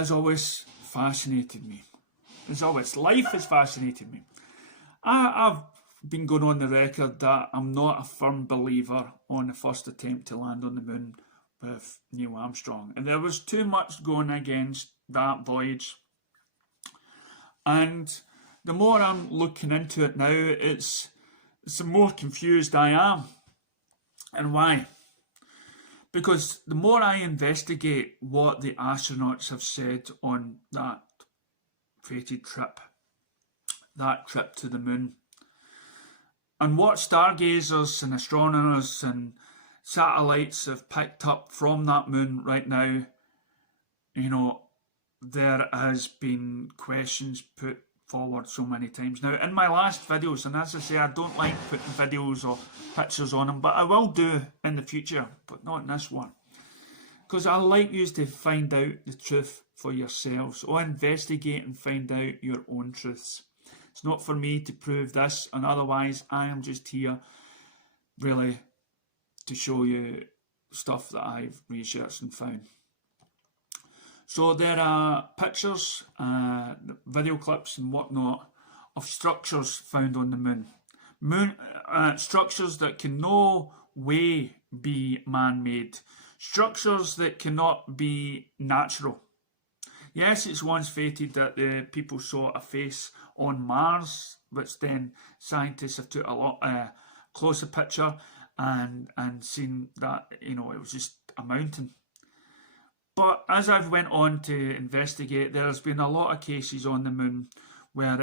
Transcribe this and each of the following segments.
has always fascinated me. Life has fascinated me. I've been going on the record that I'm not a firm believer on the first attempt to land on the moon with Neil Armstrong. And there was too much going against that voyage. And the more I'm looking into it now, it's the more confused I am. And why? Because the more I investigate what the astronauts have said on that fated trip, that trip to the moon, and what stargazers and astronomers and satellites have picked up from that moon right now, there has been questions put forward so many times. Now, in my last videos, and as I say, I don't like putting videos or pictures on them, but I will do in the future, but not in this one. Because I like you to find out the truth for yourselves, or investigate and find out your own truths. It's not for me to prove this and otherwise. I am just here really to show you stuff that I've researched and found. So there are pictures, video clips and whatnot of structures found on the moon. Structures that can no way be man-made. Structures that cannot be natural. Yes, it's once fated that the people saw a face on Mars, which then scientists have took a lot closer picture and seen that it was just a mountain. But as I've went on to investigate, there's been a lot of cases on the moon where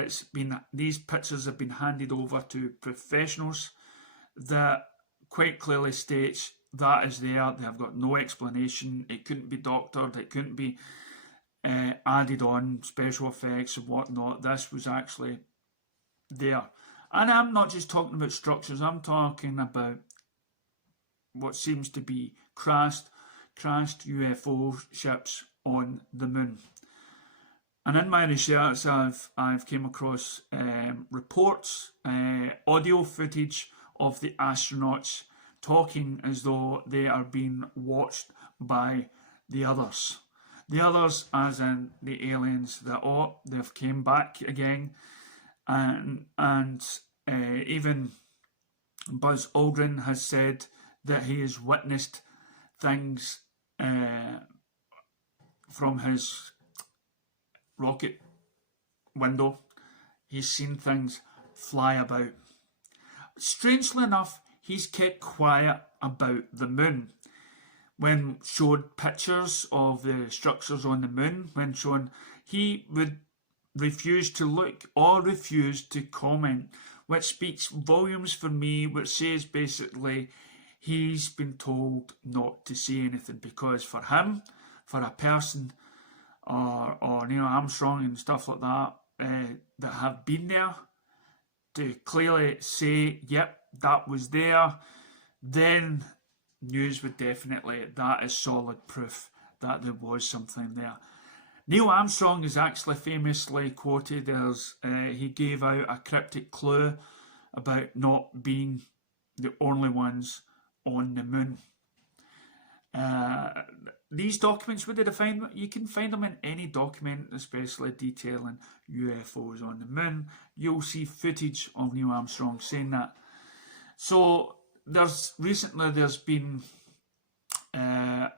these pictures have been handed over to professionals that quite clearly states that is there. They have got no explanation. It couldn't be doctored. It couldn't be added on special effects and whatnot. This was actually there. And I'm not just talking about structures. I'm talking about what seems to be crashed UFO ships on the moon. And in my research, I've came across reports, audio footage of the astronauts talking as though they are being watched by the others. The others, as in the aliens, that they've came back again, and even Buzz Aldrin has said that he has witnessed things from his rocket window. He's seen things fly about. Strangely enough, he's kept quiet about the moon. When showed pictures of the structures on the moon, when shown, he would refuse to look or refuse to comment, which speaks volumes for me, which says basically he's been told not to say anything, because for him, for a person or Neil Armstrong and stuff like that that have been there, to clearly say, yep, that was there, then news would definitely, that is solid proof that there was something there. Neil Armstrong is actually famously quoted as he gave out a cryptic clue about not being the only ones on the moon. These documents, where did I find them? You can find them in any document, especially detailing UFOs on the moon. You'll see footage of Neil Armstrong saying that. So there's been the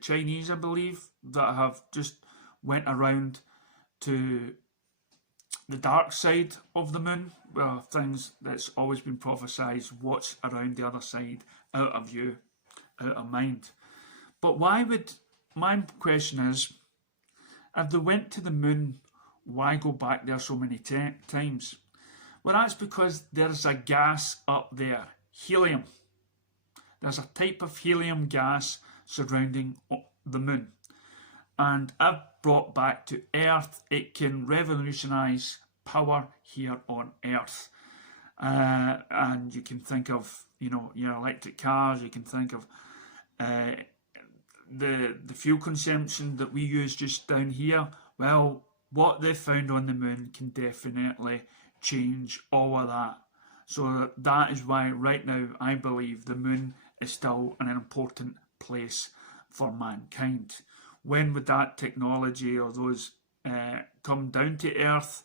Chinese, I believe, that have just went around to the dark side of the moon, well, things that's always been prophesied, what's around the other side, out of view, out of mind. But my question is, if they went to the moon, why go back there so many times? Well, that's because there's a gas up there, helium. There's a type of helium gas surrounding the moon. And if brought back to Earth, it can revolutionise power here on Earth. And you can think of, your electric cars, you can think of the fuel consumption that we use just down here. Well, what they found on the moon can definitely change all of that. So that is why right now I believe the moon is still an important place for mankind. When would that technology or those come down to Earth?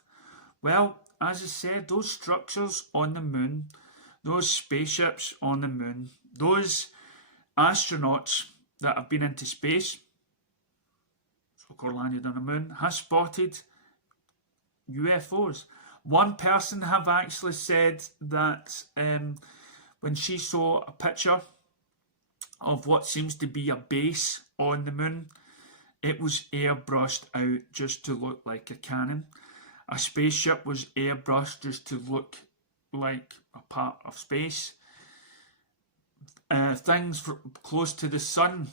Well, as I said, those structures on the moon, those spaceships on the moon, those astronauts that have been into space, so-called landed on the moon, has spotted UFOs. One person have actually said that when she saw a picture of what seems to be a base on the moon, it was airbrushed out just to look like a cannon. A spaceship was airbrushed just to look like a part of space. Things close to the sun,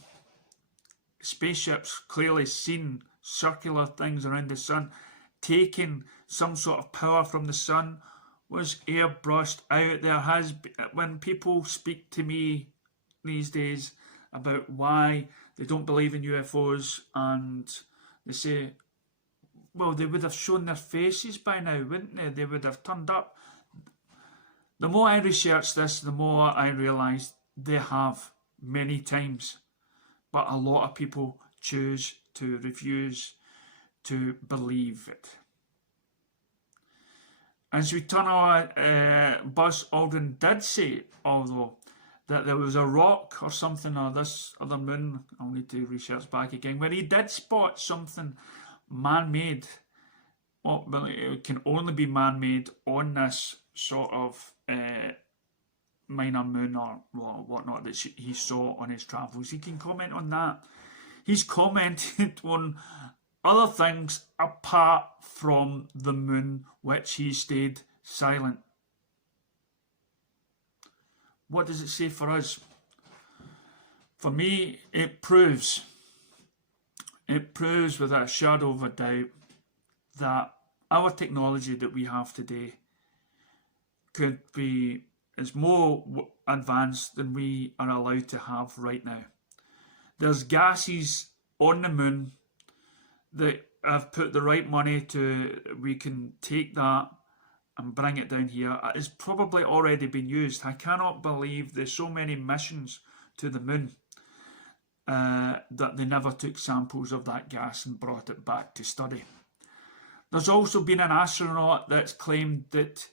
spaceships clearly seen circular things around the sun, taking some sort of power from the sun, was airbrushed out. There has been, when people speak to me these days about why they don't believe in UFOs, and they say, well, they would have shown their faces by now, wouldn't they? They would have turned up. The more I research this, the more I realise they have many times, but a lot of people choose to refuse to believe it. As we turn on, Buzz Aldrin did say, although, that there was a rock or something, or this other moon, I'll need to research back again, where he did spot something man-made. Well, it can only be man-made on this sort of minor moon or whatnot that he saw on his travels. He can comment on that. He's commented on other things apart from the moon, which he stayed silent. What does it say for us? For me, it proves without a shadow of a doubt that our technology that we have today is more advanced than we are allowed to have right now. There's gases on the moon that have put the right money to, we can take that and bring it down here. It has probably already been used. I cannot believe there's so many missions to the moon that they never took samples of that gas and brought it back to study. There's also been an astronaut that's claimed that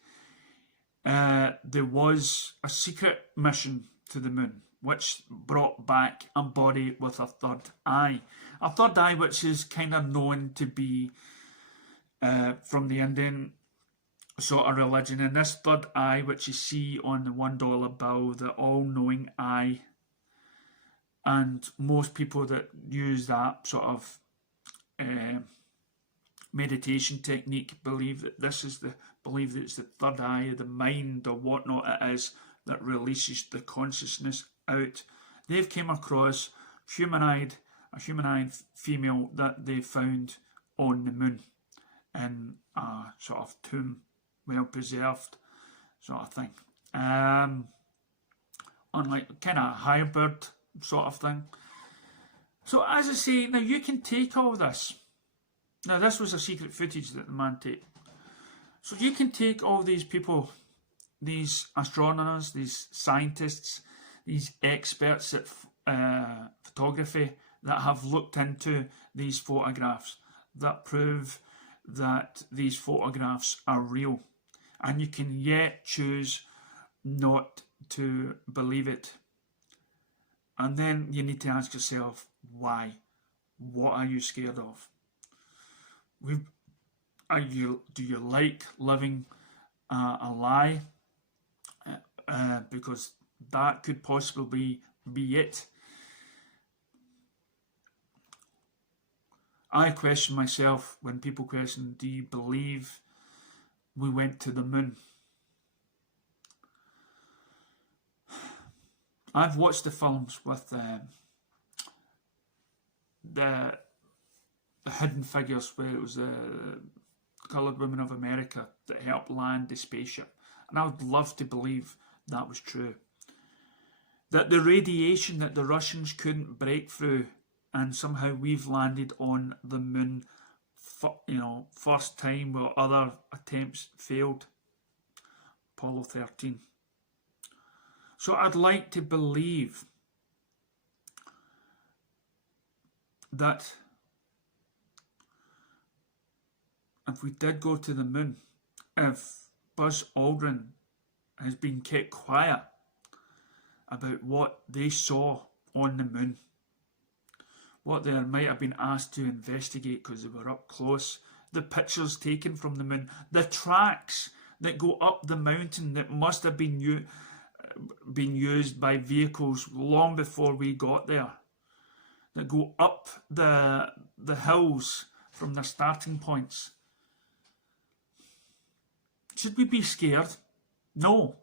there was a secret mission to the moon which brought back a body with a third eye. A third eye which is kind of known to be from the Indian sort of religion. And this third eye which you see on the $1 bill, the all-knowing eye, and most people that use that sort of meditation technique believe that it's the third eye of the mind or whatnot it is that releases the consciousness out. They've came across a human-eyed female that they found on the moon in a sort of tomb, well preserved sort of thing. Unlike kind of hybrid sort of thing. So as I say, now you can take all this. Now this was a secret footage that the man took. So you can take all these people, these astronomers, these scientists, these experts at photography that have looked into these photographs that prove that these photographs are real, and you can yet choose not to believe it. And then you need to ask yourself, why? What are you scared of? Do you like living a lie? Because that could possibly be it. I question myself when people question, do you believe we went to the moon? I've watched the films with the Hidden Figures, where it was the Coloured Women of America that helped land the spaceship. And I would love to believe that was true. That the radiation that the Russians couldn't break through, and somehow we've landed on the moon, first time where other attempts failed. Apollo 13. So I'd like to believe that if we did go to the moon, if Buzz Aldrin has been kept quiet about what they saw on the moon, what they might have been asked to investigate because they were up close, the pictures taken from the moon, the tracks that go up the mountain that must have been used by vehicles long before we got there, that go up the hills from their starting points. Should we be scared? No.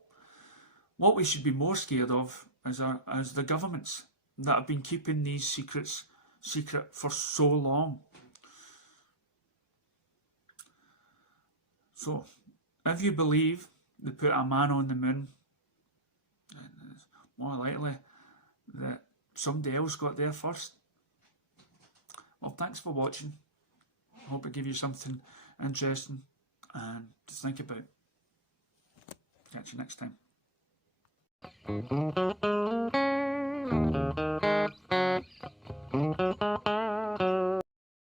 What we should be more scared of is the governments that have been keeping these secrets secret for so long. So, if you believe they put a man on the moon, it's more likely that somebody else got there first. Well, thanks for watching. I hope it gave you something interesting and to think about. Catch you next time.